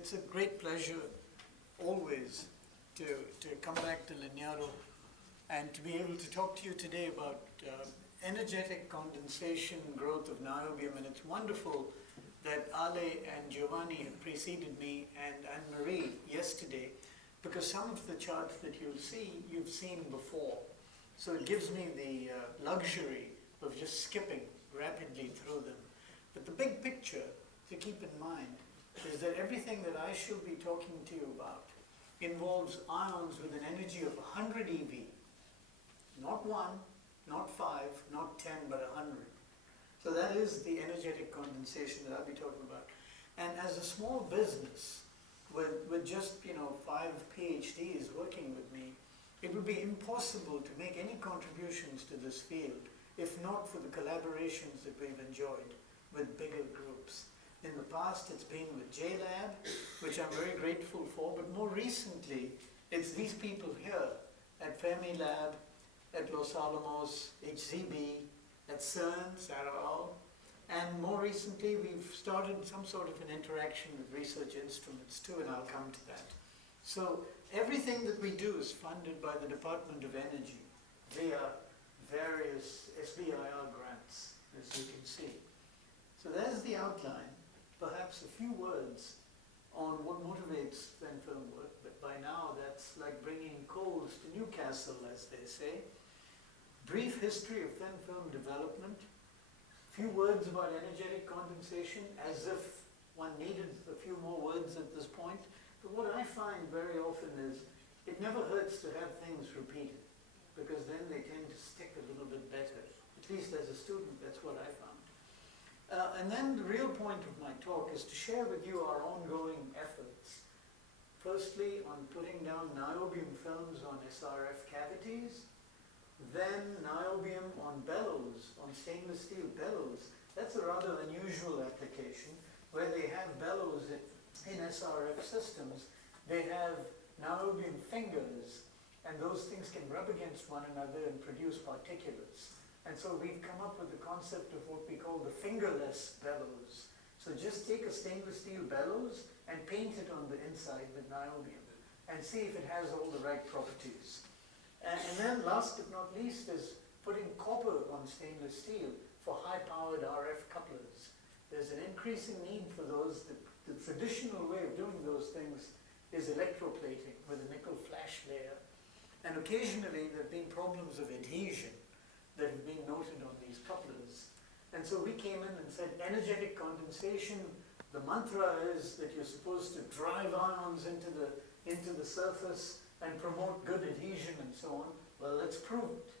It's a great pleasure always to come back to Lignaro and to be able to talk to you today about energetic condensation growth of niobium. And it's wonderful that Ale and Giovanni have preceded me and Anne-Marie yesterday, because some of the charts that you'll see, you've seen before. So it gives me the luxury of just skipping rapidly through them. But the big picture to keep in mind is that everything that I shall be talking to you about involves ions with an energy of 100 eV. Not 1, not 5, not 10, but 100. So that is the energetic condensation that I'll be talking about. And as a small business with just 5 PhDs working with me, it would be impossible to make any contributions to this field if not for the collaborations that we've enjoyed with bigger groups. In the past, it's been with JLab, which I'm very grateful for, but more recently, it's these people here at Fermilab, at Los Alamos, HZB, at CERN, Sarah, and more recently, we've started some sort of an interaction with research instruments too, and I'll come to that. So everything that we do is funded by the Department of Energy via various SBIR grants, as you can see. So there's the outline. Perhaps a few words on what motivates thin film work, but by now that's like bringing coals to Newcastle, as they say. Brief history of thin film development. Few words about energetic condensation, as if one needed a few more words at this point. But what I find very often is it never hurts to have things repeated, because then they tend to stick a little bit better. At least as a student, that's what I found. And then the real point of my talk is to share with you our ongoing efforts. Firstly, on putting down niobium films on SRF cavities, then niobium on bellows, on stainless steel bellows. That's a rather unusual application, where they have bellows in SRF systems. They have niobium fingers, and those things can rub against one another and produce particulates. And so we've come up with the concept of what we call the fingerless bellows. So just take a stainless steel bellows and paint it on the inside with niobium and see if it has all the right properties. And then last but not least is putting copper on stainless steel for high-powered RF couplers. There's an increasing need for those. The traditional way of doing those things is electroplating with a nickel flash layer. And occasionally there have been problems of adhesion that have been noted on these couplers. And so we came in and said, energetic condensation, the mantra is that you're supposed to drive ions into the surface and promote good adhesion and so on. Well, let's prove it.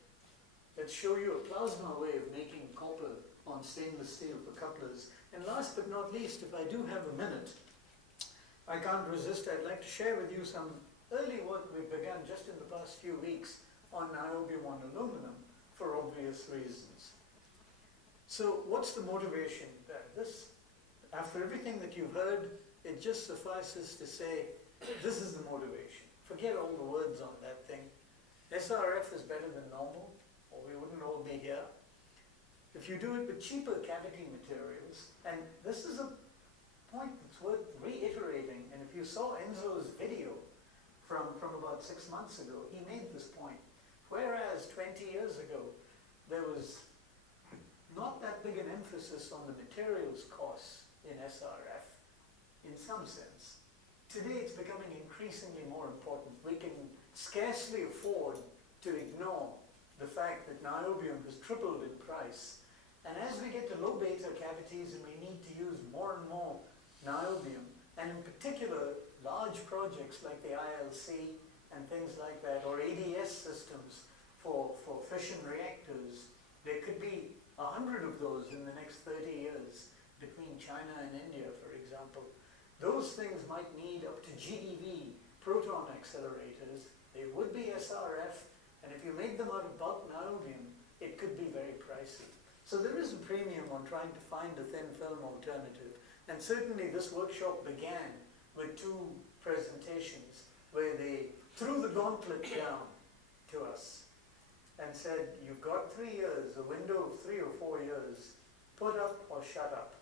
Let's show you a plasma way of making copper on stainless steel for couplers. And last but not least, if I do have a minute, I can't resist, I'd like to share with you some early work we've begun just in the past few weeks on niobium on aluminum, for obvious reasons. So what's the motivation there? After everything that you've heard, it just suffices to say, this is the motivation. Forget all the words on that thing. SRF is better than normal, or we wouldn't all be here. If you do it with cheaper cavity materials, and this is a point that's worth reiterating, and if you saw Enzo's video from about 6 months ago, he made this point. Whereas 20 years ago, there was not that big an emphasis on the materials costs in SRF, in some sense. Today it's becoming increasingly more important. We can scarcely afford to ignore the fact that niobium has tripled in price. And as we get to low beta cavities and we need to use more and more niobium, and in particular large projects like the ILC, and things like that, or ADS systems for fission reactors, there could be 100 of those in the next 30 years between China and India, for example. Those things might need up to GeV proton accelerators. They would be SRF, and if you made them out of bulk niobium, it could be very pricey. So there is a premium on trying to find a thin film alternative. And certainly this workshop began with 2 presentations where they threw the gauntlet down to us and said, you've got 3 years, a window of 3 or 4 years, put up or shut up.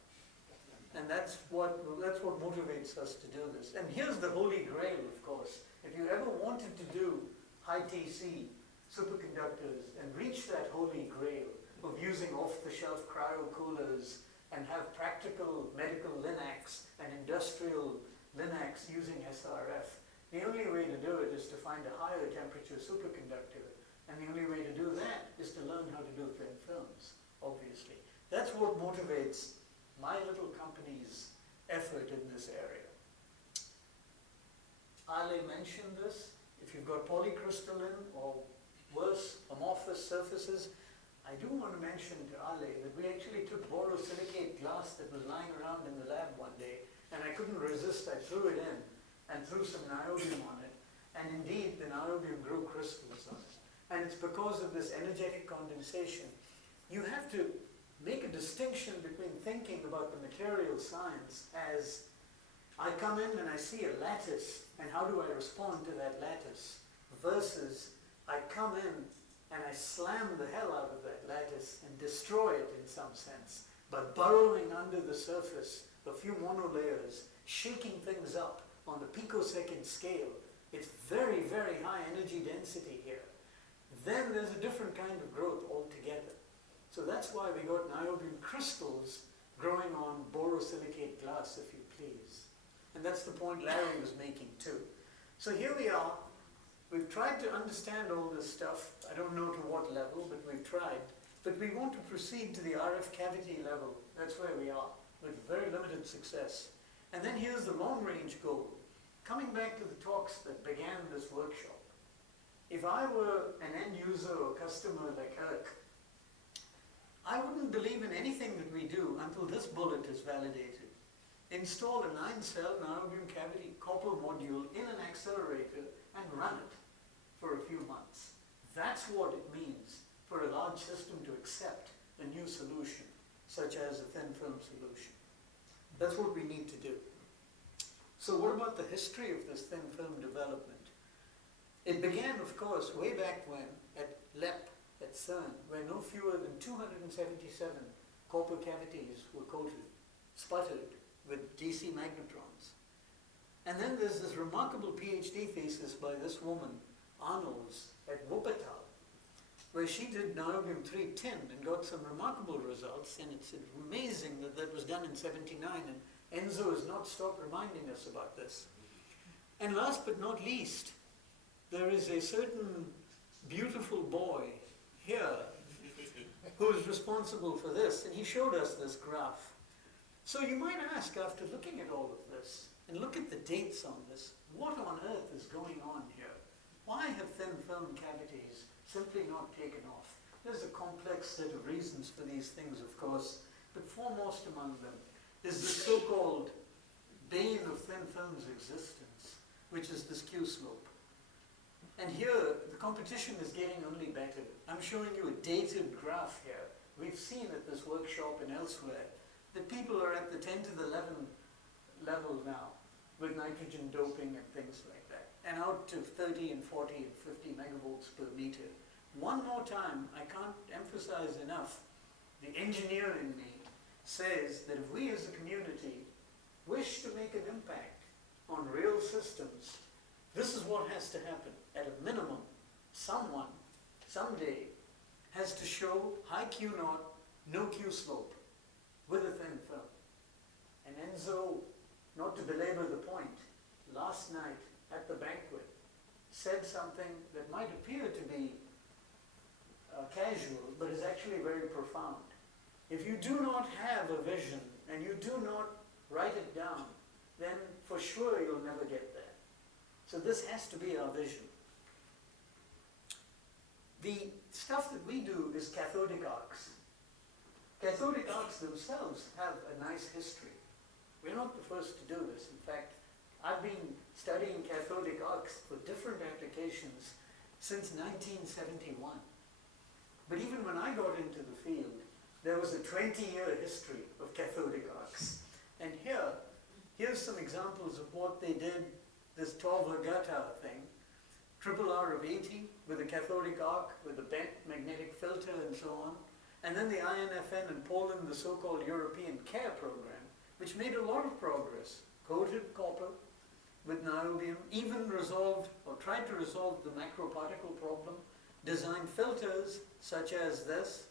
And that's what motivates us to do this. And here's the holy grail, of course. If you ever wanted to do high TC superconductors and reach that holy grail of using off-the-shelf cryocoolers and have practical medical linacs and industrial linacs using SRF, the only way to do it is to find a higher temperature superconductor. And the only way to do that is to learn how to do thin films, obviously. That's what motivates my little company's effort in this area. Ale mentioned this. If you've got polycrystalline or worse, amorphous surfaces, I do want to mention to Ale that we actually took borosilicate glass that was lying around in the lab one day, and I couldn't resist. I threw it in and threw some niobium on it, and indeed the niobium grew crystals on it. And it's because of this energetic condensation. You have to make a distinction between thinking about the material science as I come in and I see a lattice, and how do I respond to that lattice, versus I come in and I slam the hell out of that lattice and destroy it in some sense by burrowing under the surface a few monolayers, shaking things up on the picosecond scale. It's very, very high energy density here. Then there's a different kind of growth altogether. So that's why we got niobium crystals growing on borosilicate glass, if you please. And that's the point Larry was making too. So here we are. We've tried to understand all this stuff. I don't know to what level, but we've tried. But we want to proceed to the RF cavity level. That's where we are, with very limited success. And then here's the long-range goal. Coming back to the talks that began this workshop, if I were an end user or customer like Eric, I wouldn't believe in anything that we do until this bullet is validated. Install a 9-cell niobium cavity copper module in an accelerator and run it for a few months. That's what it means for a large system to accept a new solution, such as a thin film solution. That's what we need to do. So what about the history of this thin film development? It began, of course, way back when at LEP, at CERN, where no fewer than 277 copper cavities were coated, sputtered with DC magnetrons. And then there's this remarkable PhD thesis by this woman, Arnolds, at Wuppertal, where she did niobium-3 and got some remarkable results, and it's amazing that that was done in '79, and Enzo has not stopped reminding us about this. And last but not least, there is a certain beautiful boy here who is responsible for this, and he showed us this graph. So you might ask, after looking at all of this, and look at the dates on this, what on earth is going on here? Why have thin film cavities simply not taken off? There's a complex set of reasons for these things, of course, but foremost among them is the so-called bane of thin film's existence, which is this Q-slope. And here, the competition is getting only better. I'm showing you a dated graph here. We've seen at this workshop and elsewhere that people are at the 10 to the 11 level now with nitrogen doping and things like that, and out to 30 and 40 and 50 megavolts per meter. One more time, I can't emphasize enough, the engineer in me says that if we as a community wish to make an impact on real systems, this is what has to happen. At a minimum, someone, someday, has to show high Q naught, no Q slope, with a thin film. And Enzo, not to belabor the point, last night at the banquet, said something that might appear to be casual, but is actually very profound. If you do not have a vision, and you do not write it down, then for sure you'll never get there. So this has to be our vision. The stuff that we do is cathodic arcs. Cathodic arcs themselves have a nice history. We're not the first to do this. In fact, I've been studying cathodic arcs for different applications since 1971. But even when I got into the field, there was a 20-year history of cathodic arcs. And here's some examples of what they did, this Torr-Vergata thing, triple R of 80 with a cathodic arc, with a bent magnetic filter and so on. And then the INFN in Poland, the so-called European CARE program, which made a lot of progress, coated copper with niobium, even resolved or tried to resolve the macroparticle problem, designed filters such as this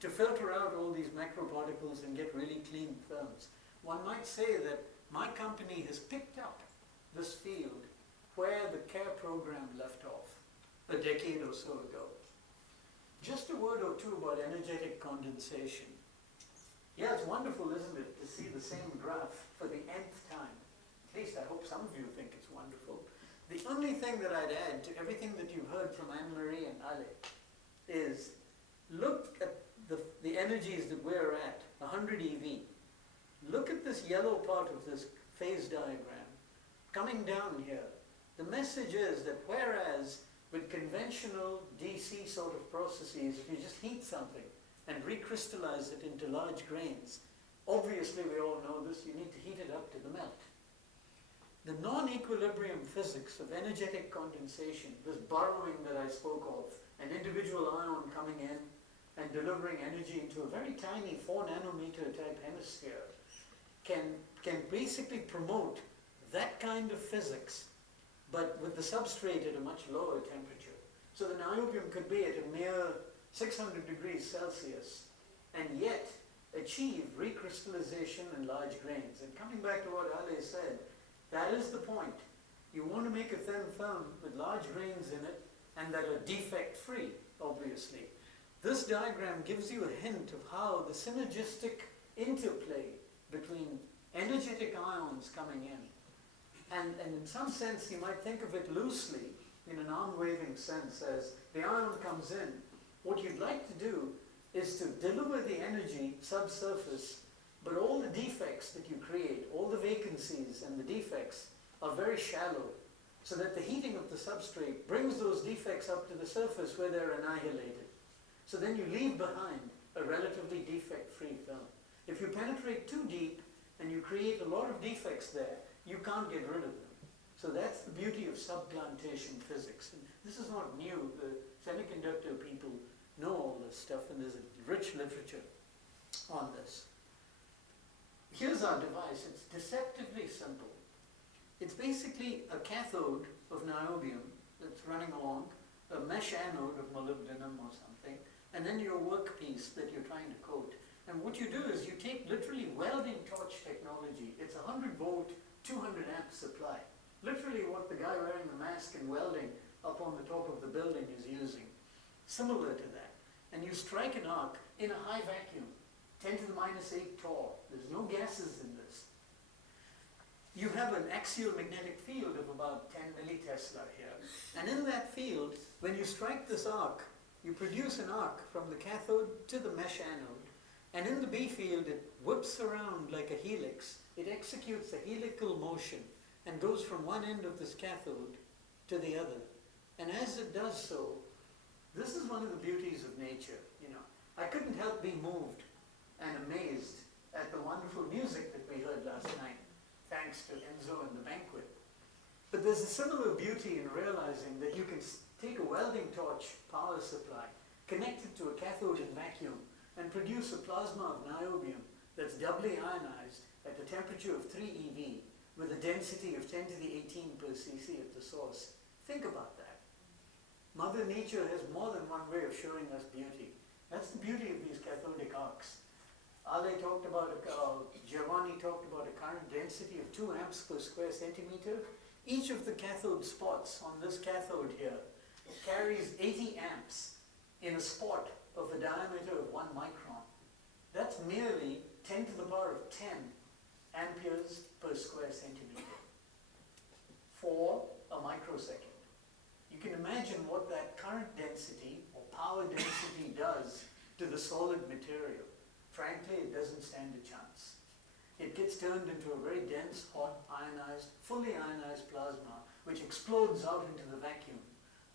to filter out all these macroparticles and get really clean films. One might say that my company has picked up this field where the CARE program left off a decade or so ago. Just a word or two about energetic condensation. Yeah, it's wonderful, isn't it, to see the same graph for the nth time. At least I hope some of you think it's wonderful. The only thing that I'd add to everything that you've heard from Anne-Marie and Ale is look at the energies that we're at, 100 EV. Look at this yellow part of this phase diagram coming down here. The message is that whereas with conventional DC sort of processes, if you just heat something and recrystallize it into large grains, obviously we all know this, you need to heat it up to the melt. The non-equilibrium physics of energetic condensation, this burrowing that I spoke of, an individual ion coming in and delivering energy into a very tiny 4 nanometer type hemisphere, can basically promote that kind of physics, but with the substrate at a much lower temperature. So the niobium could be at a mere 600 degrees Celsius and yet achieve recrystallization in large grains. And coming back to what Ale said, that is the point. You want to make a thin film with large grains in it and that are defect-free, obviously. This diagram gives you a hint of how the synergistic interplay between energetic ions coming in, and in some sense you might think of it loosely, in an arm-waving sense, as the ion comes in. What you'd like to do is to deliver the energy subsurface, but all the defects that you create, all the vacancies and the defects are very shallow, so that the heating of the substrate brings those defects up to the surface where they're annihilated. So then you leave behind a relatively defect-free film. If you penetrate too deep and you create a lot of defects there, you can't get rid of them. So that's the beauty of subplantation physics. And this is not new. The semiconductor people know all this stuff, and there's a rich literature on this. Here's our device. It's deceptively simple. It's basically a cathode of niobium that's running along, a mesh anode of molybdenum or something, and then your workpiece that you're trying to coat. And what you do is you take literally welding torch technology. It's a 100 volt, 200 amp supply. Literally what the guy wearing the mask and welding up on the top of the building is using. Similar to that. And you strike an arc in a high vacuum, 10 to the minus 8 torr. There's no gases in this. You have an axial magnetic field of about 10 millitesla here. And in that field, when you strike this arc, you produce an arc from the cathode to the mesh anode. And in the B field, it whips around like a helix. It executes a helical motion and goes from one end of this cathode to the other. And as it does so, this is one of the beauties of nature. You know, I couldn't help being moved and amazed at the wonderful music that we heard last night, thanks to Enzo and the banquet. But there's a similar beauty in realizing that you can take a welding torch power supply, connect it to a cathode in vacuum, and produce a plasma of niobium that's doubly ionized at a temperature of 3 eV with a density of 10 to the 18 per cc at the source. Think about that. Mother Nature has more than one way of showing us beauty. That's the beauty of these cathodic arcs. Ale talked about, Giovanni talked about a current density of 2 amps per square centimeter. Each of the cathode spots on this cathode here carries 80 amps in a spot of a diameter of 1 micron. That's merely 10 to the power of 10 amperes per square centimeter for a microsecond. You can imagine what that current density or power density does to the solid material. Frankly, it doesn't stand a chance. It gets turned into a very dense, hot, ionized, fully ionized plasma, which explodes out into the vacuum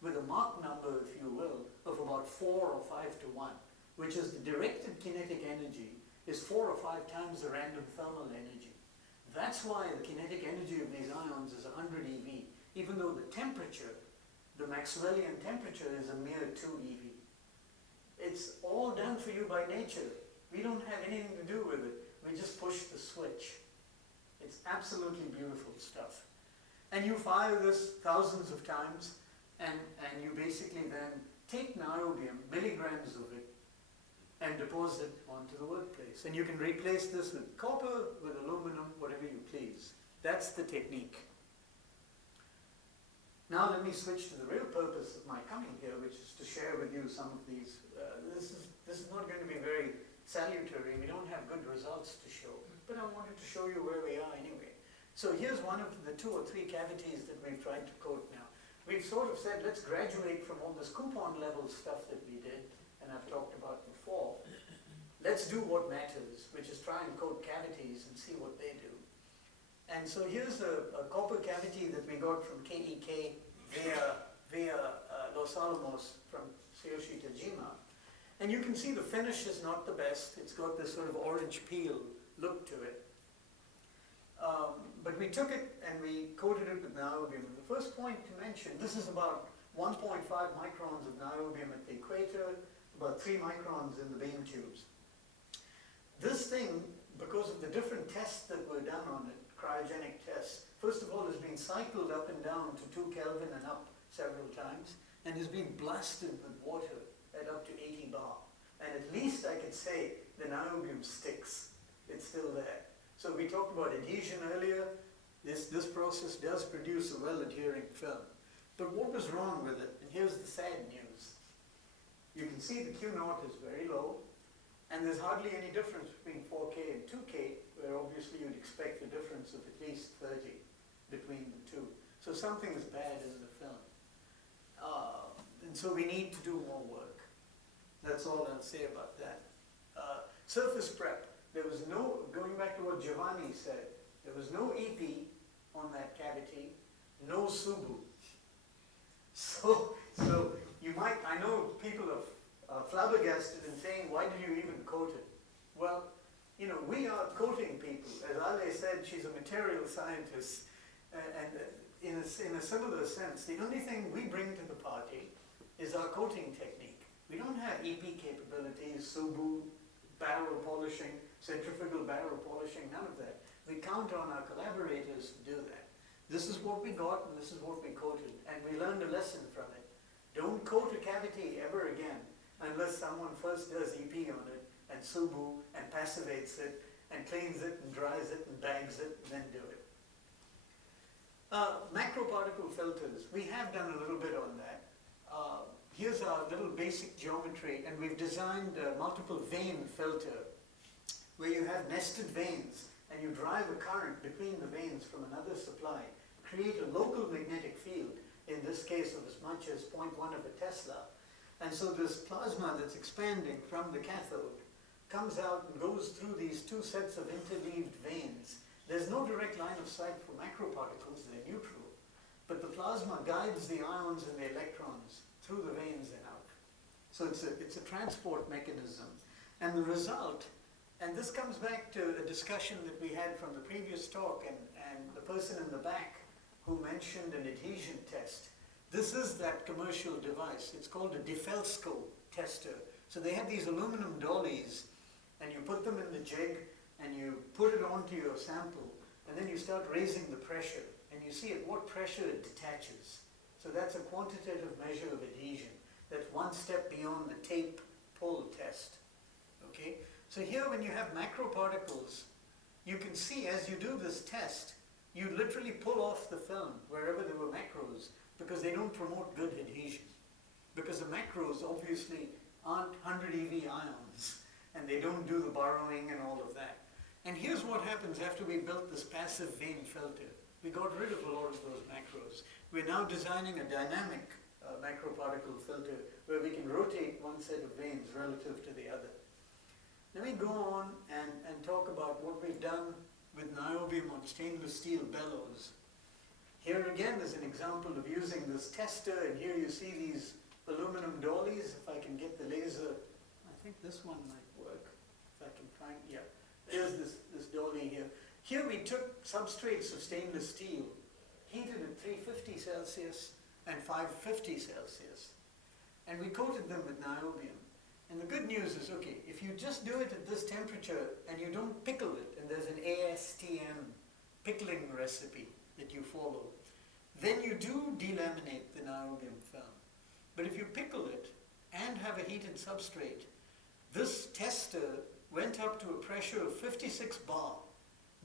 with a Mach number, if you will, of about 4 or 5 to 1, which is the directed kinetic energy is 4 or 5 times the random thermal energy. That's why the kinetic energy of these ions is 100 eV, even though the temperature, the Maxwellian temperature, is a mere 2 eV. It's all done for you by nature. We don't have anything to do with it. We just push the switch. It's absolutely beautiful stuff. And you fire this thousands of times, and you basically then take niobium, milligrams of it, and deposit onto the workplace. And you can replace this with copper, with aluminum, whatever you please. That's the technique. Now let me switch to the real purpose of my coming here, which is to share with you some of these. This is not going to be very salutary. We don't have good results to show, but I wanted to show you where we are anyway. So here's one of the 2 or 3 cavities that we've tried to coat now. We've sort of said, let's graduate from all this coupon level stuff that we did, and I've talked about before. Let's do what matters, which is try and coat cavities and see what they do. And so here's a copper cavity that we got from KEK via Los Alamos from Tsuyoshi Tajima. And you can see the finish is not the best. It's got this sort of orange peel look to it. But we took it and we coated it with niobium. The first point to mention, this is about 1.5 microns of niobium at the equator, about 3 microns in the beam tubes. This thing, because of the different tests that were done on it, cryogenic tests, first of all has been cycled up and down to 2 Kelvin and up several times, and has been blasted with water at up to 80 bar. And at least I could say the niobium sticks. It's still there. So we talked about adhesion earlier. This process does produce a well-adhering film. But what was wrong with it? And here's the sad news. You can see the Q0 is very low, and there's hardly any difference between 4K and 2K, where obviously you'd expect a difference of at least 30 between the two. So something is bad in the film. And so we need to do more work. That's all I'll say about that. Surface prep. There was no, going back to what Giovanni said, there was no EP on that cavity, no Subu. So you might, I know people are flabbergasted and saying, why did you even coat it? Well, you know, we are coating people. As Ale said, she's a material scientist, and in a similar sense, the only thing we bring to the party is our coating technique. We don't have EP capabilities, Subu, barrel polishing, centrifugal barrel polishing, none of that. We count on our collaborators to do that. This is what we got and this is what we coated, and we learned a lesson from it. Don't coat a cavity ever again unless someone first does EP on it and Subu and passivates it and cleans it and dries it and bags it and then do it. Macroparticle filters, we have done a little bit on that. Here's our little basic geometry, and we've designed a multiple vein filter where you have nested veins and you drive a current between the veins from another supply, create a local magnetic field, in this case of as much as 0.1 of a Tesla. And so this plasma that's expanding from the cathode comes out and goes through these 2 sets of interleaved veins. There's no direct line of sight for macroparticles, they're neutral, but the plasma guides the ions and the electrons through the veins and out. So it's a transport mechanism. And the result, and this comes back to a discussion that we had from the previous talk, and the person in the back who mentioned an adhesion test. This is that commercial device. It's called a Defelsco tester. So they have these aluminum dollies, and you put them in the jig, and you put it onto your sample, and then you start raising the pressure, and you see at what pressure it detaches. So that's a quantitative measure of adhesion. That's one step beyond the tape pull test. Okay? So here when you have macroparticles, you can see as you do this test, you literally pull off the film wherever there were macros, because they don't promote good adhesion. Because the macros obviously aren't 100 EV ions, and they don't do the borrowing and all of that. And here's what happens after we built this passive vein filter. We got rid of a lot of those macros. We're now designing a dynamic macroparticle filter where we can rotate one set of veins relative to the other. Let me go on and talk about what we've done with niobium on stainless steel bellows. Here again is an example of using this tester, and here you see these aluminum dollies. If I can get the laser, I think this one might work. If I can find, yeah, there's this dolly here. Here we took substrates of stainless steel, heated at 350 Celsius and 550 Celsius, and we coated them with niobium. And the good news is, okay, if you just do it at this temperature and you don't pickle it, and there's an ASTM pickling recipe that you follow, then you do delaminate the niobium film. But if you pickle it and have a heated substrate, this tester went up to a pressure of 56 bar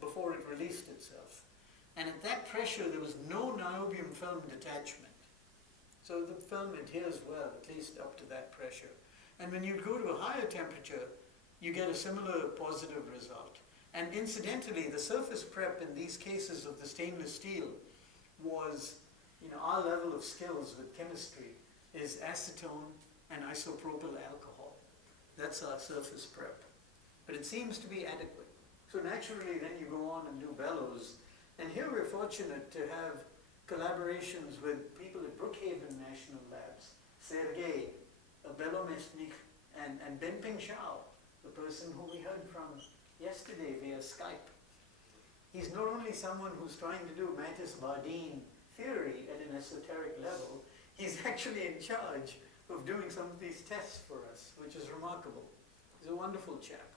before it released itself. And at that pressure, there was no niobium film detachment. So the film adheres well, at least up to that pressure. And when you go to a higher temperature, you get a similar positive result. And incidentally, the surface prep in these cases of the stainless steel was, our level of skills with chemistry is acetone and isopropyl alcohol. That's our surface prep. But it seems to be adequate. So naturally, then you go on and do bellows. And here we're fortunate to have collaborations with people at Brookhaven National Labs, Sergei Belomestnik and Benping Shao, the person who we heard from yesterday via Skype. He's not only someone who's trying to do Mattis-Bardeen theory at an esoteric level, he's actually in charge of doing some of these tests for us, which is remarkable. He's a wonderful chap.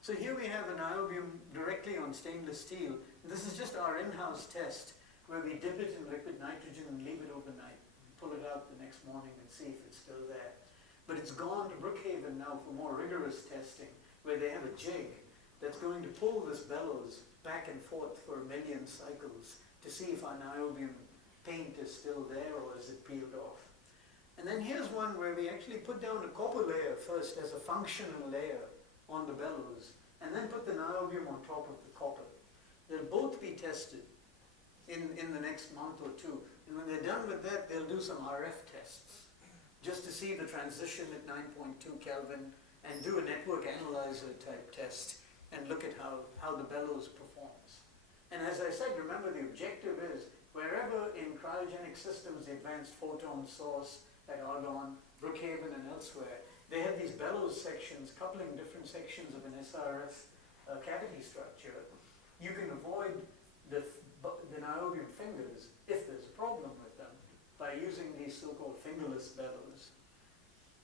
So here we have a niobium directly on stainless steel. This is just our in-house test where we dip it in liquid nitrogen and leave it overnight, pull it out the next morning and see if it's still there. But it's gone to Brookhaven now for more rigorous testing, where they have a jig that's going to pull this bellows back and forth for a million cycles to see if our niobium paint is still there or is it peeled off. And then here's one where we actually put down a copper layer first as a functional layer on the bellows, and then put the niobium on top of the copper. They'll both be tested in the next month or two. And when they're done with that, they'll do some RF tests just to see the transition at 9.2 Kelvin and do a network analyzer type test and look at how the bellows performs. And as I said, remember the objective is wherever in cryogenic systems, the advanced photon source at Argonne, Brookhaven and elsewhere, they have these bellows sections coupling different sections of an SRS cavity structure. You can avoid the niobium fingers, if there's a problem with them, by using these so-called fingerless bellows.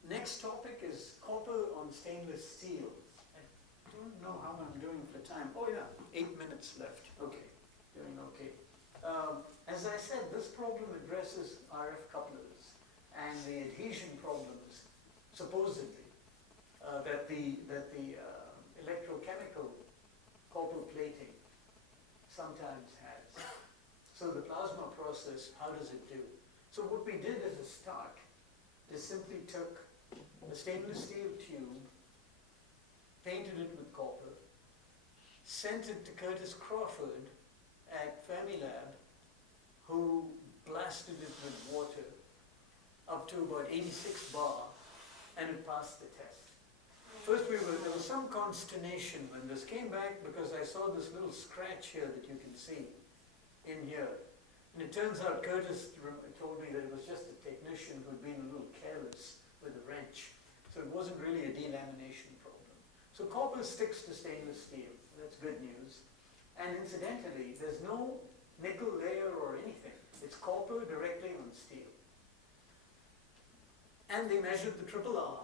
Next topic is copper on stainless steel. I don't know how I'm doing for time. Oh yeah, 8 minutes left. Okay, doing okay. As I said, this problem addresses RF couplers and the adhesion problems, supposedly, that the electrochemical copper plating sometimes has. So the plasma process, how does it do? So what we did as a start is simply took a stainless steel tube, painted it with copper, sent it to Curtis Crawford at Fermilab, who blasted it with water up to about 86 bar, and it passed the test. First there was some consternation when this came back because I saw this little scratch here that you can see in here. And it turns out Curtis told me that it was just a technician who had been a little careless with a wrench. So it wasn't really a delamination problem. So copper sticks to stainless steel. That's good news. And incidentally, there's no nickel layer or anything. It's copper directly on steel. And they measured the triple R,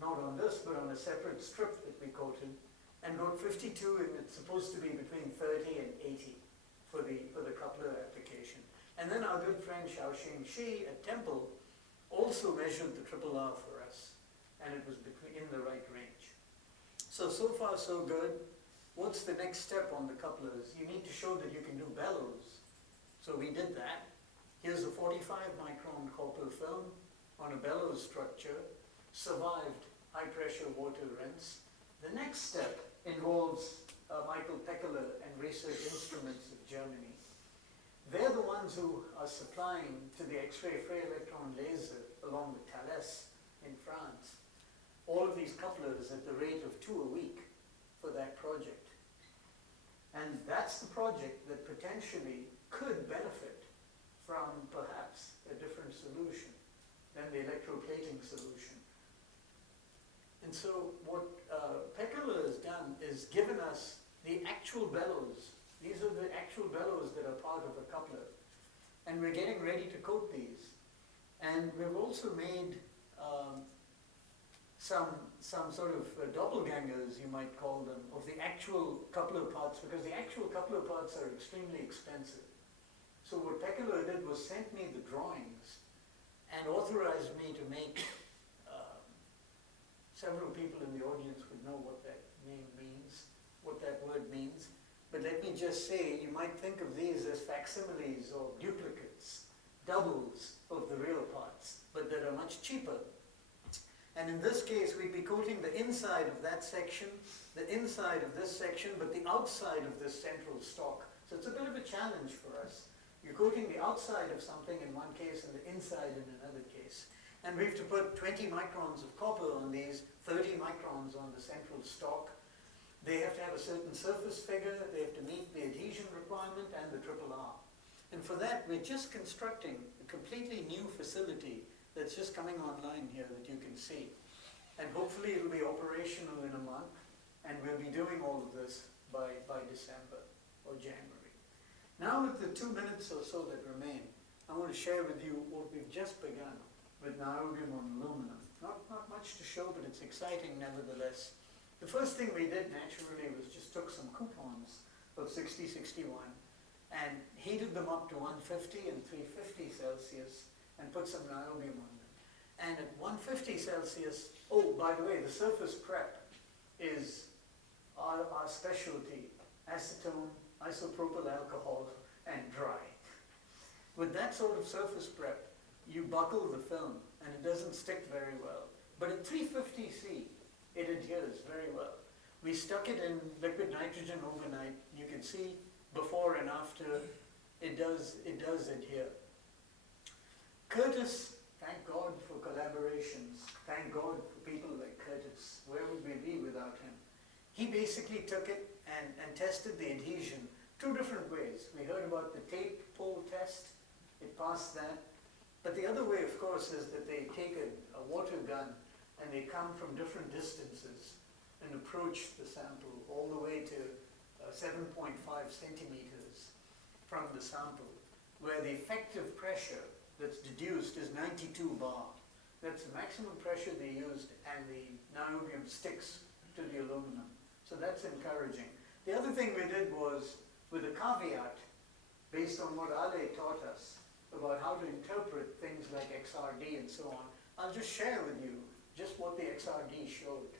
not on this, but on a separate strip that we coated, and got 52, and it's supposed to be between 30 and 80 for the coupler application. And then our good friend Xiaoxing Shi at Temple also measured the triple R for us, and it was in the right range. So far so good. What's the next step on the couplers? You need to show that you can do bellows. So we did that. Here's a 45 micron copper film on a bellows structure, survived high pressure water rinse. The next step involves Michael Peckeler and Research Instruments of Germany. They're the ones who are supplying to the X-ray Frey electron laser along with Thales in France all of these couplers at the rate of 2 a week for that project. And that's the project that potentially could benefit from perhaps a different solution than the electroplating solution. And so what Peckeler has done is given us the actual bellows. These are the actual bellows that are part of a coupler. And we're getting ready to coat these. And we've also made some sort of doppelgangers, you might call them, of the actual coupler parts, because the actual coupler parts are extremely expensive. So what Pekala did was sent me the drawings and authorized me to make, several people in the audience would know what that name means, what that word means. But let me just say, you might think of these as facsimiles or duplicates, doubles of the real parts, but that are much cheaper. And in this case, we'd be coating the inside of that section, the inside of this section, but the outside of this central stalk. So it's a bit of a challenge for us. You're coating the outside of something in one case and the inside in another case. And we have to put 20 microns of copper on these, 30 microns on the central stalk. They have to have a certain surface figure, they have to meet the adhesion requirement and the RRR. And for that, we're just constructing a completely new facility that's just coming online here that you can see. And hopefully it'll be operational in a month, and we'll be doing all of this by December or January. Now with the 2 minutes or so that remain, I want to share with you what we've just begun with niobium on aluminum. Not much to show, but it's exciting nevertheless. The first thing we did naturally was just took some coupons of 6061 and heated them up to 150 and 350 Celsius and put some niobium on them. And at 150 Celsius, oh, by the way, the surface prep is our specialty: acetone, isopropyl alcohol, and dry. With that sort of surface prep, you buckle the film and it doesn't stick very well. But at 350 C, it adheres very well. We stuck it in liquid nitrogen overnight. You can see before and after, it does adhere. Curtis, thank God for collaborations. Thank God for people like Curtis. Where would we be without him? He basically took it and tested the adhesion 2 different ways. We heard about the tape pull test. It passed that. But the other way, of course, is that they take a water gun and they come from different distances and approach the sample all the way to 7.5 centimeters from the sample, where the effective pressure that's deduced is 92 bar. That's the maximum pressure they used, and the niobium sticks to the aluminum. So that's encouraging. The other thing we did was, with a caveat, based on what Ale taught us about how to interpret things like XRD and so on, I'll just share with you just what the XRD showed.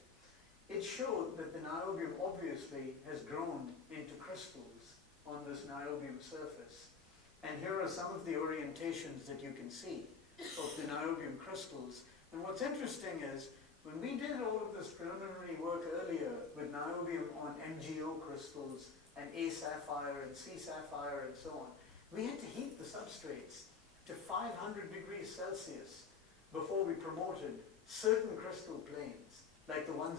It showed that the niobium obviously has grown into crystals on this niobium surface. And here are some of the orientations that you can see of the niobium crystals. And what's interesting is, when we did all of this preliminary work earlier with niobium on MgO crystals and A sapphire and C sapphire and so on, we had to heat the substrates to 500 degrees Celsius before we promoted certain crystal planes, like the 100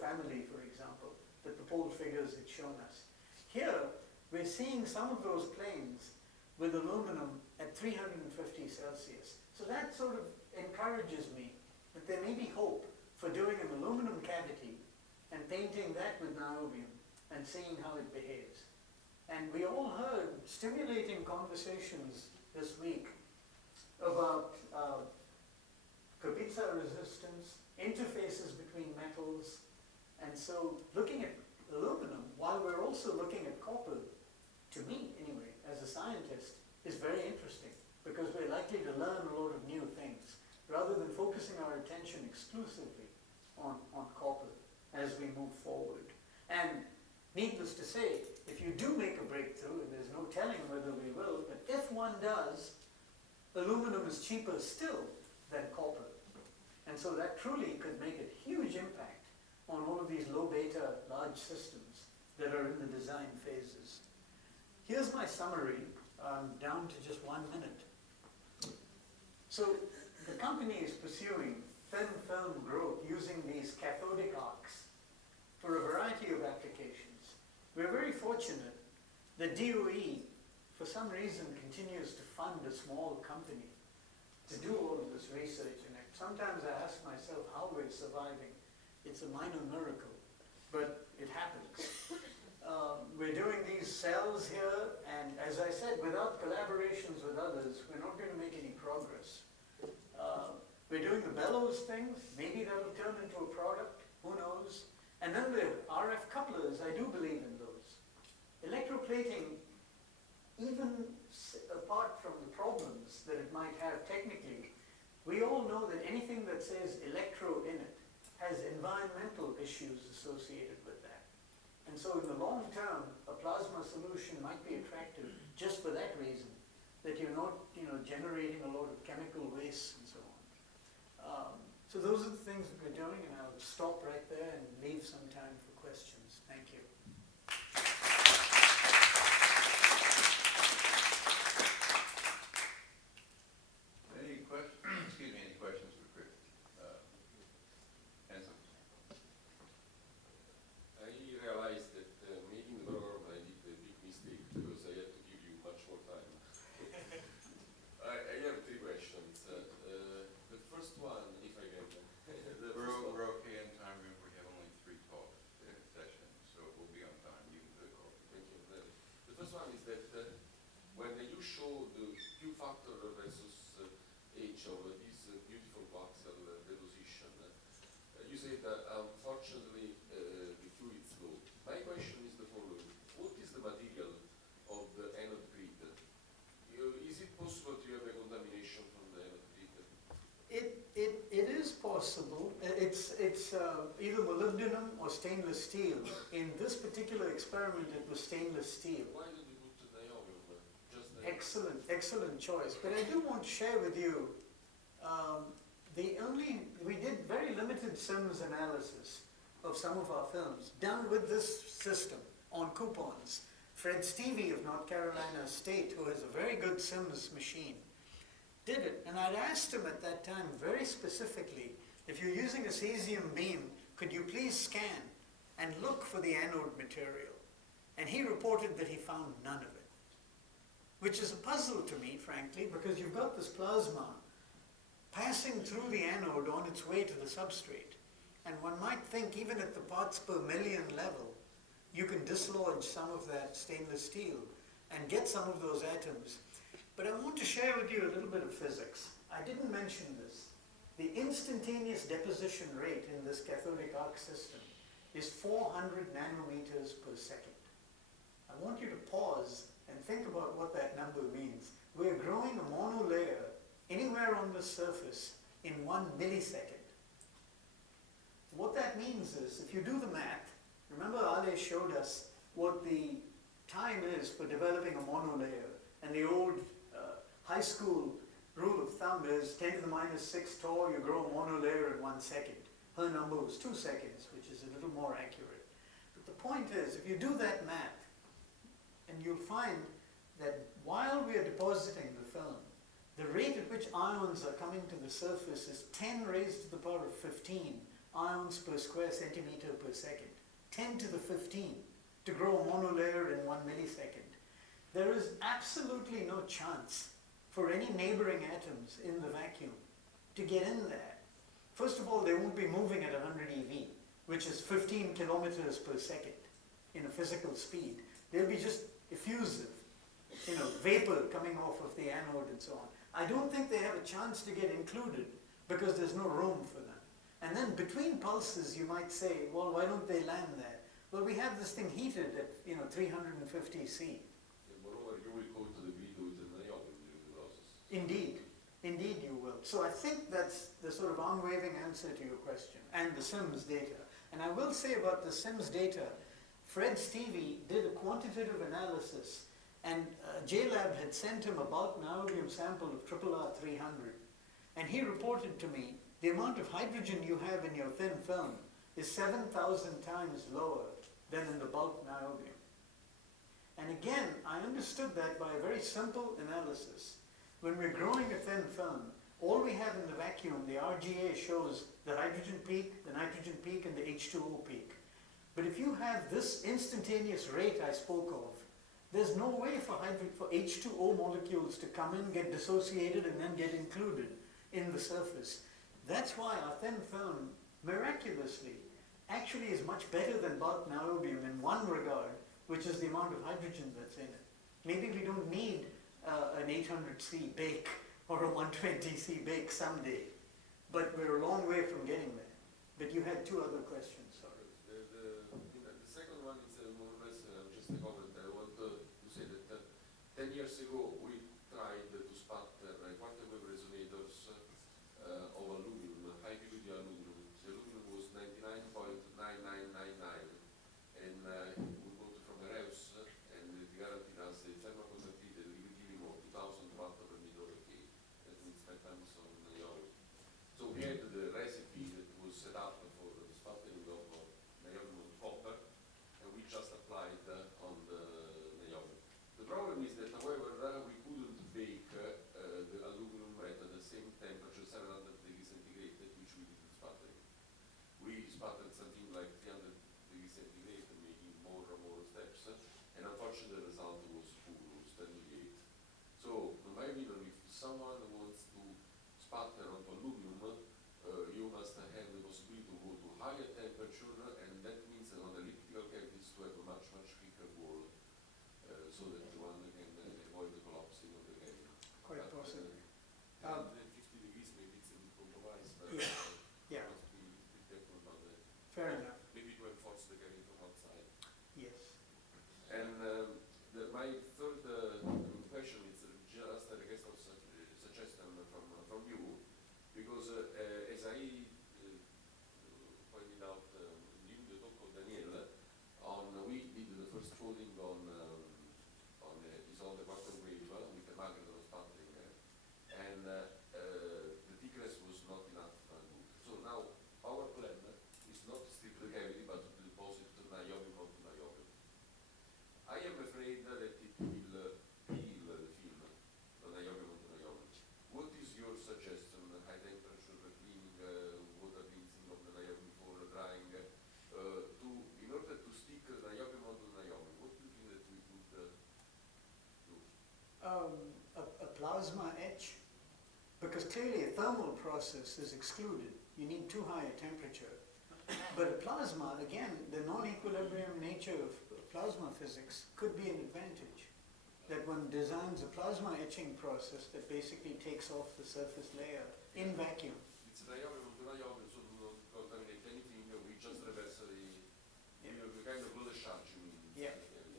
family, for example, that the Paul figures had shown us. Here, we're seeing some of those planes with aluminum at 350 Celsius. So that sort of encourages me that there may be hope for doing an aluminum cavity and painting that with niobium and seeing how it behaves. And we all heard stimulating conversations this week about Kapitsa resistance, interfaces between metals, and so looking at aluminum while we're also looking at copper, to me anyway, as a scientist, is very interesting, because we're likely to learn a lot of new things rather than focusing our attention exclusively on copper as we move forward. And needless to say, if you do make a breakthrough, and there's no telling whether we will, but if one does, aluminum is cheaper still than copper. And so that truly could make a huge impact on all of these low beta large systems that are in the design phases. Here's my summary, down to just 1 minute. So the company is pursuing thin film growth using these cathodic arcs for a variety of applications. We're very fortunate that DOE, for some reason, continues to fund a small company to do all of this research. And sometimes I ask myself how we're surviving. It's a minor miracle, but it happens. We're doing these cells here, and as I said, without collaborations with others, we're not going to make any progress. We're doing the bellows things, maybe that'll turn into a product, who knows? And then the RF couplers, I do believe in those. Electroplating, even apart from the problems that it might have technically, we all know that anything that says electro in it has environmental issues associated with that. And so in the long term, a plasma solution might be attractive just for that reason, that you're not generating a lot of chemical waste and so on. So those are the things that we're doing, and I'll stop right there and leave some time for questions. Thank you. Any questions? Excuse me. Any questions for Chris? Hanson. I realized that making the program I did a big mistake because I had to give you much more time. I have three questions. The first one, if I can. We're okay on time. We have only 3 talk sessions, so we'll be on time. You can do the call. Thank you. The first one is that when you show the Q factor versus H of this beautiful voxel deposition, you say that unfortunately the Q is low. My question is the following: what is the material of the anode grid? Is it possible to have a contamination from the anode grid? It is possible. It's either molybdenum or stainless steel. In this particular experiment, it was stainless steel. Why did you put niobium? Just niobium? Excellent choice. But I do want to share with you, we did very limited SIMS analysis of some of our films, done with this system on coupons. Fred Stevie of North Carolina State, who has a very good SIMS machine, did it. And I'd asked him at that time very specifically, if you're using a cesium beam, could you please scan and look for the anode material? And he reported that he found none of it, which is a puzzle to me, frankly, because you've got this plasma passing through the anode on its way to the substrate. And one might think even at the parts per million level, you can dislodge some of that stainless steel and get some of those atoms. But I want to share with you a little bit of physics. I didn't mention this. The instantaneous deposition rate in this cathodic arc system is 400 nanometers per second. I want you to pause and think about what that number means. We're growing a monolayer anywhere on the surface in 1 millisecond. What that means is, if you do the math, remember Ale showed us what the time is for developing a monolayer, and the old high school rule of thumb is 10 to the minus 6 tall, you grow a monolayer in 1 second. Her number was 2 seconds, which is a little more accurate. But the point is, if you do that math, and you'll find that while we are depositing the film, the rate at which ions are coming to the surface is 10 raised to the power of 15 ions per square centimeter per second. 10 to the 15 to grow a monolayer in 1 millisecond. There is absolutely no chance for any neighboring atoms in the vacuum to get in there. First of all, they won't be moving at 100 eV, which is 15 kilometers per second in a physical speed. They'll be just effusive, vapor coming off of the anode and so on. I don't think they have a chance to get included because there's no room for them. And then between pulses, you might say, well, why don't they land there? Well, we have this thing heated at 350 C. Moreover, you will go to the grid with the niobium during the process. Indeed you will. So I think that's the sort of unwavering answer to your question, and the SIMS data. And I will say about the SIMS data, Fred Stevie did a quantitative analysis, and JLab had sent him a bulk niobium sample of RR 300. And he reported to me, the amount of hydrogen you have in your thin film is 7,000 times lower than in the bulk niobium. And again, I understood that by a very simple analysis. When we're growing a thin film, all we have in the vacuum, the RGA shows the hydrogen peak, the nitrogen peak, and the H2O peak. But if you have this instantaneous rate I spoke of, there's no way for H2O molecules to come in, get dissociated, and then get included in the surface. That's why our thin film, miraculously, actually is much better than bulk niobium in one regard, which is the amount of hydrogen that's in it. Maybe we don't need an 800C bake or a 120C bake someday. but we're a long way from getting there. But you had two other questions, sorry. The second one is more or less just a comment. I want to say that 10 years ago we tried to sputter quantum wave resonators of aluminum, high purity aluminum. The aluminum was 99.9999, and we bought it from a house, and it guaranteed us a thermal conductivity, giving of 2000 watt per meter of K. That means 5 times on the hour. So we had the recipe that was set up for the sputtering of niobium on copper, and we just applied on the niobium. The problem is that, however, we couldn't bake the aluminum at the same temperature, 700 degrees centigrade, which we did in sputtering. We sputtered something like 300 degrees centigrade, making more and more steps, and unfortunately the result was poor, was 38. So, in my opinion, if someone wants to sputter onto aluminum, you must have the possibility to go to higher temperature, and that means that on elliptical cavities to have a much, much thicker wall, so that one can avoid the collapsing of the cavity. Quite possibly. And 50 degrees, maybe it's a bit compromised, but Yeah. must be careful about that. Fair enough, Maybe to enforce the cavity from outside. yes. And my third question is just a request of suggestion from you, because as I pointed out during the talk of Daniel, we did the first coding on the quantum wave with the magnet of sputtering, and the thickness was not enough good. So now our plan is not to strip the cavity, but to deposit niobium onto niobium. I am afraid that it will kill the film, the niobium onto niobium. What is your suggestion? High temperature cleaning, water rinsing of the niobium before drying, in order to stick niobium onto niobium. What do you think that we could do? A plasma etch, because clearly a thermal process is excluded. You need too high a temperature. But a plasma, again, the non-equilibrium nature of plasma physics could be an advantage. That one designs a plasma etching process that basically takes off the surface layer in vacuum. It's niobium onto niobium, so do not contaminate anything. We just reverse the kind of low discharge. You mean? Yeah,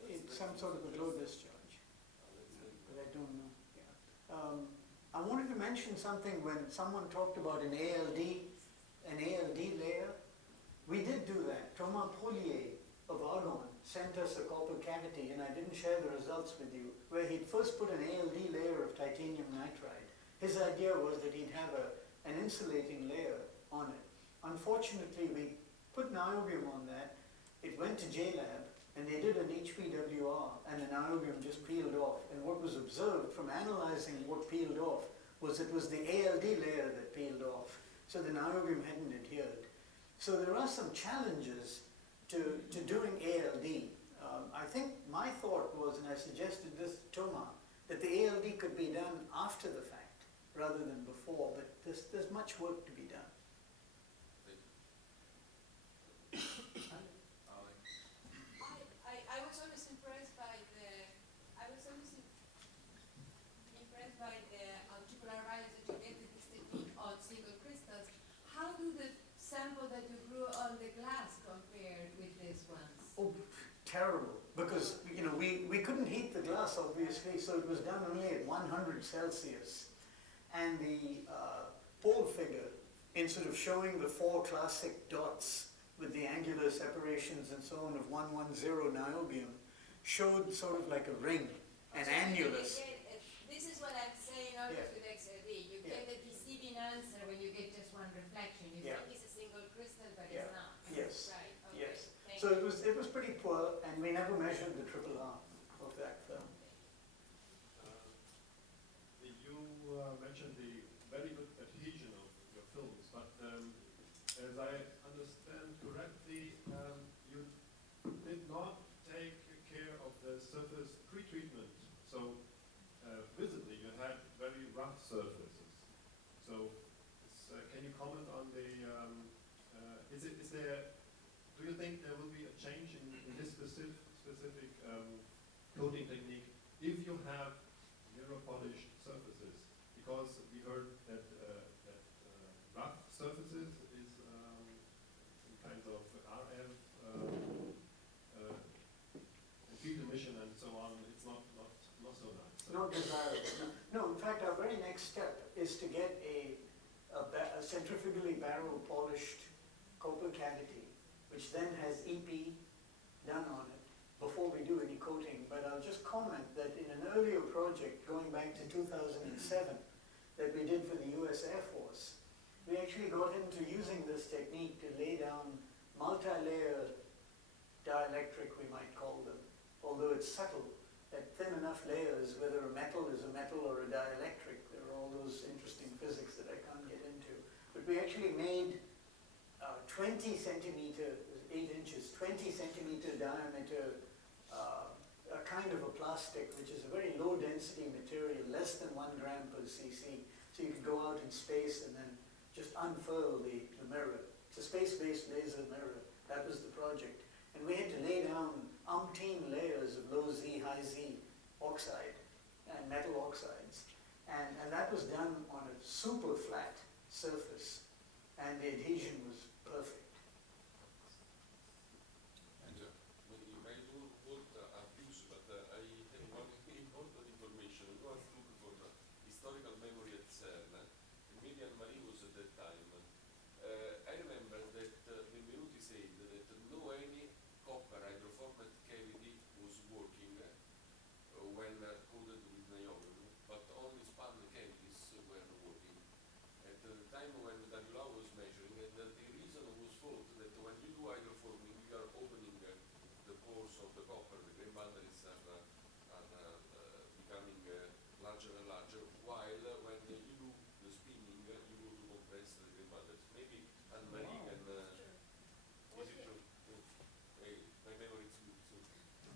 it's some sort of a glow discharge, but I don't know. Yeah. I wanted to mention something when someone talked about an ALD layer. We did do that. Thomas Prolier of Argonne sent us a copper cavity, and I didn't share the results with you, where he'd first put an ALD layer of titanium nitride. His idea was that he'd have an insulating layer on it. Unfortunately, we put niobium on that. It went to JLab, and they did an HPWR, and the niobium just peeled off. And what was observed from analyzing what peeled off was it was the ALD layer that peeled off. So the niobium hadn't adhered. So there are some challenges to doing ALD. I think my thought was, and I suggested this to Thomas, that the ALD could be done after the fact rather than before, but there's much work to be done. I was always impressed by the tubular arrays that you get with this technique on single crystals. How do the sample that you grew on the glass compare with these ones? Oh, terrible, because we couldn't heat the glass, obviously, so it was done only at 100 Celsius. And the pole figure, instead of showing the 4 classic dots with the angular separations and so on of 110 niobium, showed sort of like a ring, an annulus. This is what I'm saying always Yeah. with XRD. You get the deceiving answer when you get just one reflection. You think it's a single crystal, but Yeah. it's not. Yes. Right. Okay. Yes. Thank So you. it was pretty poor, and we never measured the triple R of that film. You mentioned the very good adhesion of your films, but as I understand correctly, you did not take care of the surface pre-treatment. So visibly, you had very rough surfaces. So can you comment on the? Do you think there will be a change in this specific coating technique if you have mirror polished surfaces? Because we heard that rough not desirable. No, in fact, our very next step is to get a centrifugally barrel polished copper cavity, which then has EP done on it before we do any coating. But I'll just comment that in an earlier project going back to 2007 that we did for the US Air Force, we actually got into using this technique to lay down multi-layer dielectric, we might call them, although it's subtle, at thin enough layers, whether a metal is a metal or a dielectric. There are all those interesting physics that I can't get into. But we actually made 20 centimeter, 8 inches, 20 centimeter diameter, a kind of a plastic, which is a very low density material, less than 1 gram per cc. So you can go out in space and then just unfurl the mirror. It's a space-based laser mirror. That was the project. And we had to lay down umpteen layers of low Z, high Z oxide and metal oxides. And that was done on a super flat surface. And the adhesion was perfect. And you may do both abuse, but I have one important information. You have to look for historical memory at CERN. And maybe Anne-Marie was at that time. I remember that Benvenuti said that no any copper hydroformed cavity was working when coated with niobium, but only span cavities were working. At the time when Davila was measuring, and the reason was thought that when you do hydroforming, you are opening the pores of the copper, the grain boundaries are becoming larger and larger, while when you do the spinning, you go to compress the grain boundaries. Maybe Anne-Marie Wow. can, is it true? My memory is good. So.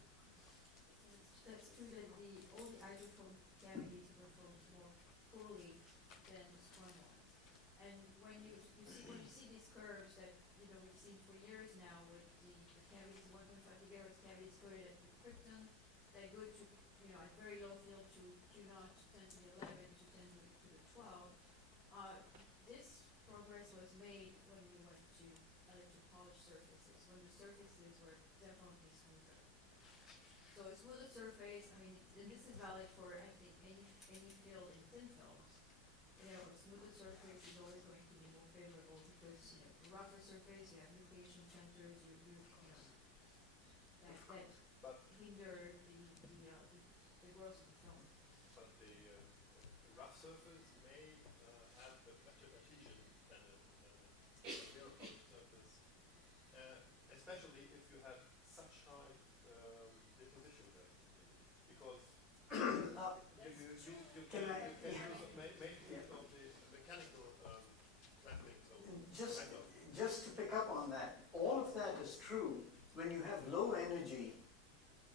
That's true that all the hydrophone cavities were formed more poorly than the spun ones. And when you see these curves that we've seen for years now with the cavities, 1.5 gigahertz cavities coated at krypton, that go to at very low field to Q naught, 10 to the 11 to 10 to the 12. This progress was made when we went to electric polished surfaces, when the surfaces were definitely smoother. So a smoother surface, I mean, and this is valid for I think any field in thin films. A smoother surface is always going to be more favorable because a rougher surface, you have nucleation centers, that But hinder the growth of the film. But the rough surface may have a better adhesion than a zero polished surface, especially if you have such high deposition rate. Because you Can I- make Yeah. use of the mechanical clamping. So Just, kind of. just to pick up on that, all of that is true when you have low energy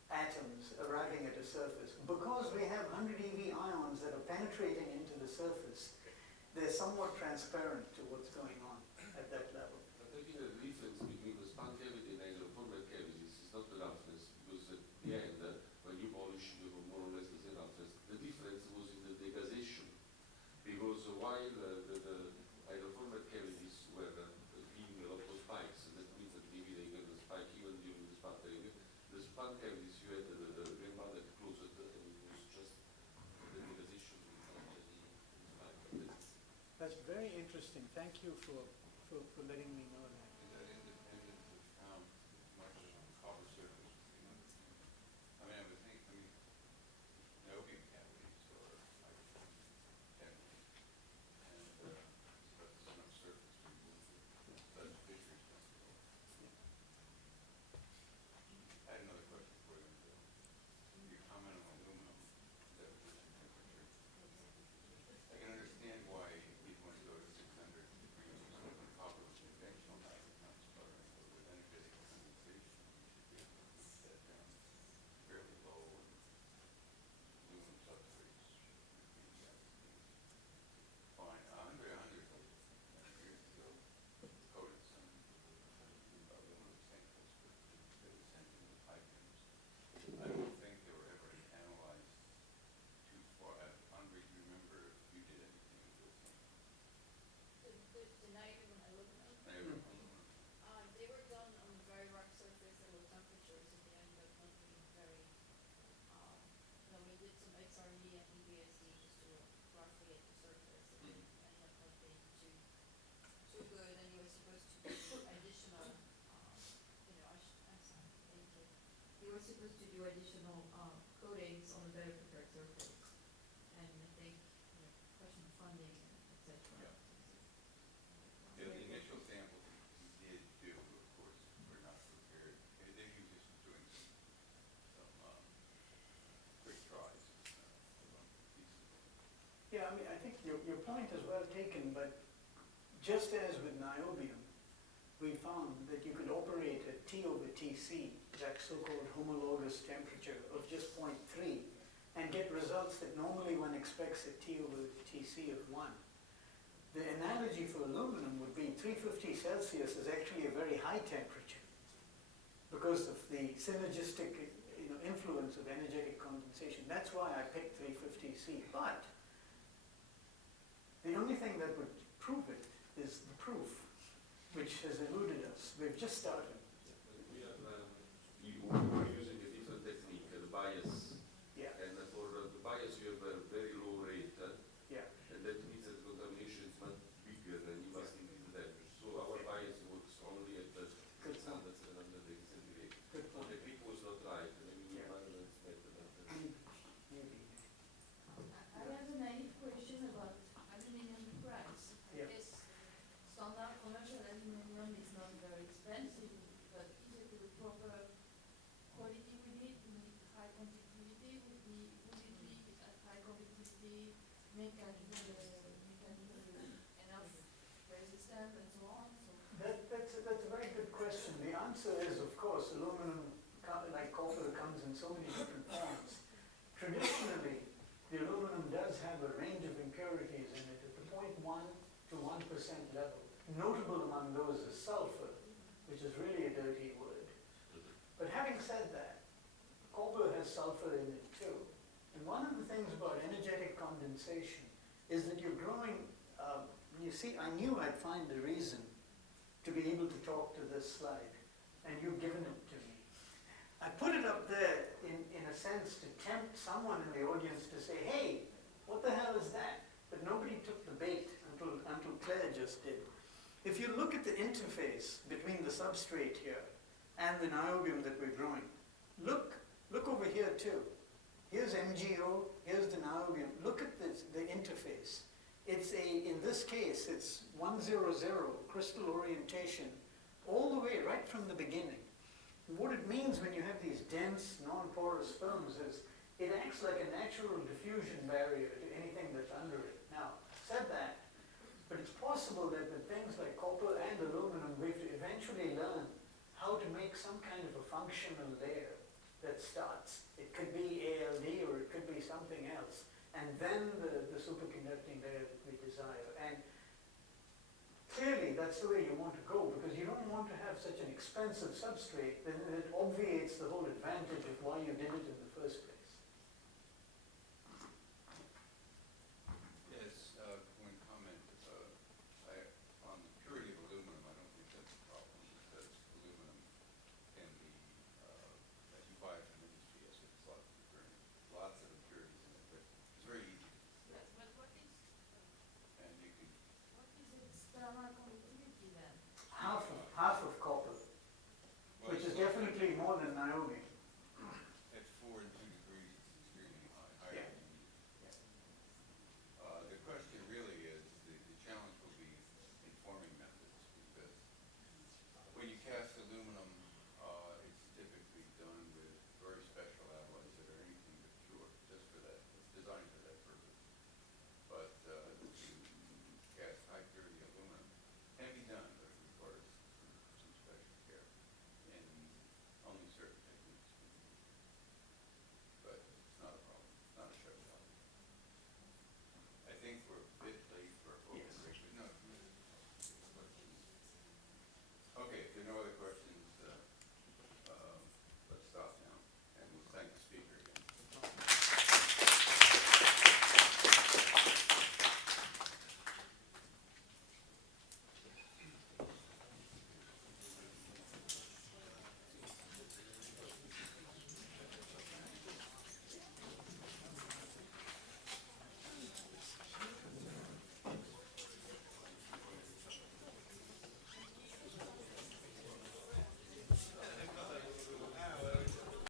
atoms arriving at a surface. Because we have 100 eV ions that are penetrating into the surface, they're somewhat transparent to what's going on at that level. But I think the difference between the span cavity and hydroformed cavities is not the roughness, because at the end, when you polish, you have more or less the same roughness. The difference was in the degassation, because while the hydroformed cavities were giving a lot of spikes, and that means that maybe they can spike even during the sputtering, the span cavities you had the grain boundary closed, and it was just the degassation without any spike. That's very interesting. Thank you for letting me know that. Is that independent of how much copper surface? I mean, I would think, niobium cavities or hydrogen cavities, and but there's enough surface to remove such fissures. I had another question for you. Your comment on aluminum deposition temperature. I can understand why you'd want to go to 600 degrees when copper was conventional 900. supposed to do additional coatings on a better prepared surface. And I think, question of funding, et cetera. Yeah. Yeah, the initial samples he did do, of course, were not prepared. They usually just doing some quick tries on pieces. Yeah, I mean, I think your point is well taken, but just as with niobium, we found that you could operate at T over Tc, that so-called homologous temperature of just 0.3, and get results that normally one expects at T over Tc of 1. The analogy for aluminum would be 350 Celsius is actually a very high temperature because of the synergistic influence of energetic condensation. That's why I picked 350 C. But the only thing that would prove it is the proof, which has eluded us. We've just started. We are using a different technique, the bias. Yeah, And for the bias, you have a very low rate. yeah. And that means that the contamination is much bigger and you must increase the temperature. So our bias works only at the Good 600, 700 degrees centigrade. Good So point. the clip was not right. I mean, Yeah. environment is better than that. Maybe. I have a naive question about aluminum price. Yeah. I guess standard commercial aluminum is not very expensive, but is it the proper quality we need? We need high conductivity. Would it be at high conductivity, mechanical enough resistance and so on? So That's a very good question. The answer is, of course, aluminum, like copper, comes in so many different forms. Traditionally, the aluminum does have a range of impurities in it at the 0.1 to 1% level. Notable among those is sulfur, which is really a dirty word. But having said that, copper has sulfur in it too. And one of the things about energetic condensation is that you're growing, you see, I knew I'd find a reason to be able to talk to this slide, and you've given it to me. I put it up there in a sense to tempt someone in the audience to say, hey, what the hell is that? But nobody took the bait until Claire just did. If you look at the interface between the substrate here and the niobium that we're growing, look over here too. Here's MgO, here's the niobium. Look at this, the interface. It's in this case, it's 100 crystal orientation all the way right from the beginning. And what it means when you have these dense, non-porous films is it acts like a natural diffusion barrier to anything that's under it. Now, said that, but it's possible that with things like copper and aluminum, we have to eventually learn how to make some kind of a functional layer that starts. It could be ALD or it could be something else. And then the superconducting layer that we desire. And clearly that's the way you want to go, because you don't want to have such an expensive substrate, then it obviates the whole advantage of why you did it in the first place.